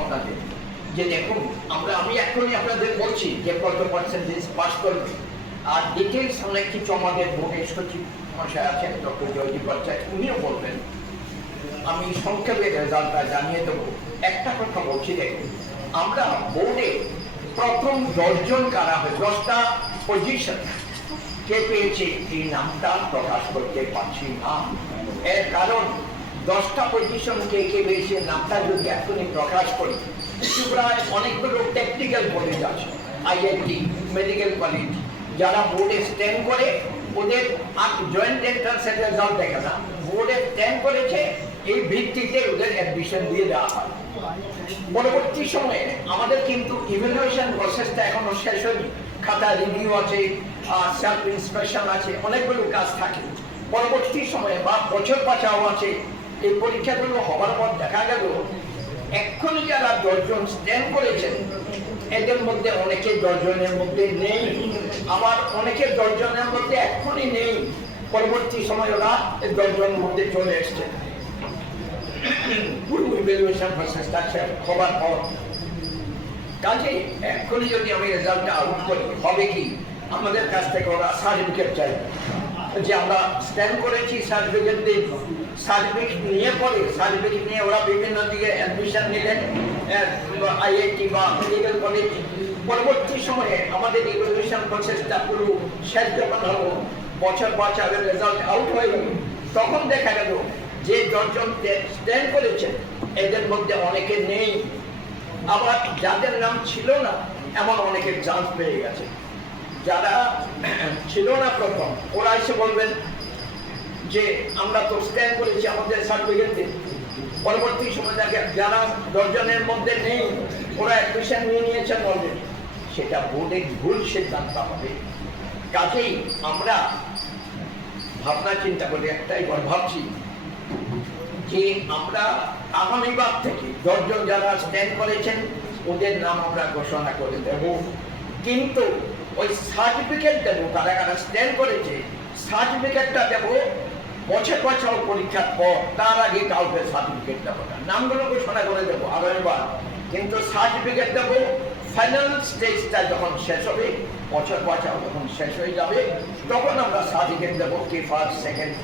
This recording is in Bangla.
আপনাদের যে দেখুন আমি এখনই আপনাদের বলছি যে কত পার্সেন্টেজ পাস করবে, আর ডিটেলস অনেক কিছু আমাদের বোর্ডের সচিব মশাই আছেন ডক্টর জয়দীপ ভট্টাচার্য, উনিও বলবেন। আমি সংক্ষেপে রেজাল্টটা জানিয়ে দেবো। একটা কথা বলছি, দেখুন আমরা বোর্ডে প্রথম 10 জন কারা হয়, 10টা পজিশন কে পেয়েছে এই নামটা প্রকাশ করতে পারছি না। এর কারণ 10টা পজিশন কে পেয়েছে নামটা যদি এখনই প্রকাশ করি, প্রায় অনেকগুলো টেকনিক্যাল কলেজ আছে, আইআইটি, মেডিকেল কলেজ, যারা বোর্ডে স্ট্যান্ড করে ওদের জয়েন্ট এন্ট্রান্সের রেজাল্ট দেখে না, বোর্ডে স্ট্যান্ড করেছে এই ভিত্তিতে ওদের অ্যাডমিশন দিয়ে দেওয়া হয়। পরবর্তী সময়ে আমাদের কিন্তু ইভ্যালুয়েশন প্রসেসটা এখনো শেষ হয়নি, খাতা রিভিউ আছে, সেলফ ইন্সপেকশন আছে, অনেকগুলো কাজ থাকে। পরবর্তী সময়ে বা বছর পাচাও আছে, এই পরীক্ষাগুলো হওয়ার পর দেখা গেল এক্ষুনি যারা 10 জন স্ট্যান্ড করেছেন এদের মধ্যে অনেকে 10 জনের মধ্যে নেই, আবার অনেকে 10 জনের মধ্যে এক্ষুনি নেই, পরবর্তী সময় ওরা 10 জনের মধ্যে চলে এসছে। পুরো ইভ্যালুয়েশন প্রসেসটা হবার পর কাজে এক্ষুনি যদি আমি রেজাল্টটা আউট করি, হবে কি আমাদের কাছ থেকে ওরা সার্টিফিকেট চাইবে যে আমরা স্ট্যান্ড করেছি, সার্টিফিকেট দিই। সার্টিফিকেট নিয়ে পরে সার্টিফিকেট নিয়ে ওরা বিভিন্ন দিকে অ্যাডমিশন নিলেন, আইআইটি বা মেডিকেল কলেজ। পরবর্তী সময়ে আমাদের ইভ্যালুয়েশন প্রসেসটা পুরো শেষ যখন হলো, বছর আগের রেজাল্ট আউট হয়ে গেল, তখন দেখা গেল যে 10 জন স্ট্যান্ড করেছেন এদের মধ্যে অনেকে নেই, আবার যাদের নাম ছিল না এমন অনেকের চান্স পেয়ে গেছে। যারা ছিল না প্রথম ওরা এসে বলবেন যে আমরা তো স্ট্যান্ড করেছি, আমাদের সার্টিফিকেট দিন। পরবর্তী সময় দেখে যারা 10 জনের মধ্যে নেই ওরা অ্যাডমিশন নিয়ে নিয়েছেন অলরেডি, সেটা বোর্ডের ভুল সিদ্ধান্ত হবে। কাজেই আমরা ভাবনা চিন্তা করে একটাই ভাবছি যে আমরা আগামীবার থেকে 10 জন যারা স্ট্যান্ড করেছেন ওদের নাম আমরা ঘোষণা করে দেব, কিন্তু ওই সার্টিফিকেট দেবো কারা কারা স্ট্যান্ড করেছে, সার্টিফিকেটটা দেবো বছর পরীক্ষার পর, তার আগে কাউকে সার্টিফিকেট দেবো না। নামগুলো ঘোষণা করে দেবো আগামীবার, কিন্তু সার্টিফিকেট দেবো ফাইনাল স্টেজটা যখন শেষ হবে, বছর যখন শেষ হয়ে যাবে তখন আমরা সার্টিফিকেট দেবো কে ফার্স্ট, সেকেন্ড,